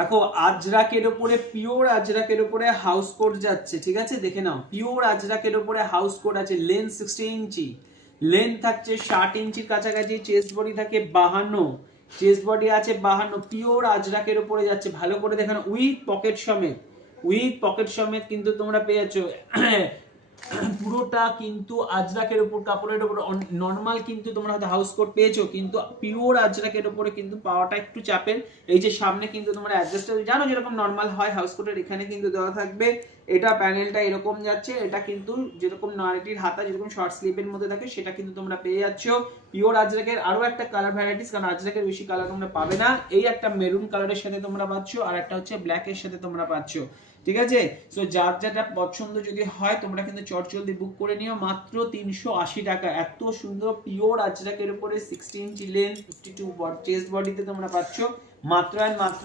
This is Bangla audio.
দেখো আজরাকের উপরে, পিওর আজরাকের উপরে হাউস কোট যাচ্ছে, ঠিক আছে দেখে নাও। পিওর আজরাকের উপরে হাউস কোট আছে, লেন্থ 16 ইঞ্চি, লেন্থ থাকছে 60 ইঞ্চির কাছাকাছি, চেস্ট বডি থাকে 52, চেস্ট বডি আছে 52, পিওর আজরাকের উপরে যাচ্ছে। ভালো করে দেখানো, উইথ পকেট সমেত, উইথ পকেট সমেত কিন্তু তোমরা পেয়ে যাচ্ছ। পুরোটা কিন্তু আজরাকের উপর, কাপড়ের উপর নর্মাল কিন্তু তোমরা হয়তো হাউস কোট পেয়েছো, কিন্তু পিওর আজরাকের উপরে কিন্তু পাওয়াটা একটু চাপের। এই যে সামনে কিন্তু তোমরা অ্যাডজাস্টেবল, জানো যেরকম নর্মাল হয় হাউস কোটের, এখানে কিন্তু দেওয়া থাকবে। এটা প্যানেলটা এরকম যাচ্ছে, এটা কিন্তু যেরকম নাইটির হাতা যেরকম শর্ট স্লিভের মধ্যে থাকে সেটা কিন্তু তোমরা পেয়ে যাচ্ছ। পিওর আজরাকের আরো একটা কালার ভ্যারাইটিস, কারণ আজরাকের বেশি কালার তোমরা পাবে না। এই একটা মেরুন কালারের সাথে তোমরা পাচ্ছ, আর একটা হচ্ছে ব্ল্যাক এর সাথে তোমরা পাচ্ছ, ঠিক আছে। সো যার যেটা পছন্দ যদি হয় তোমরা কিন্তু চটজলদি বুক করে নিও, মাত্র 380 টাকা। এত সুন্দর পিওর আজরাকের উপরে 16 ইঞ্চি লেন্থ, 52 চেস্ট বডিতে তোমরা পাচ্ছ মাত্র আর মাত্র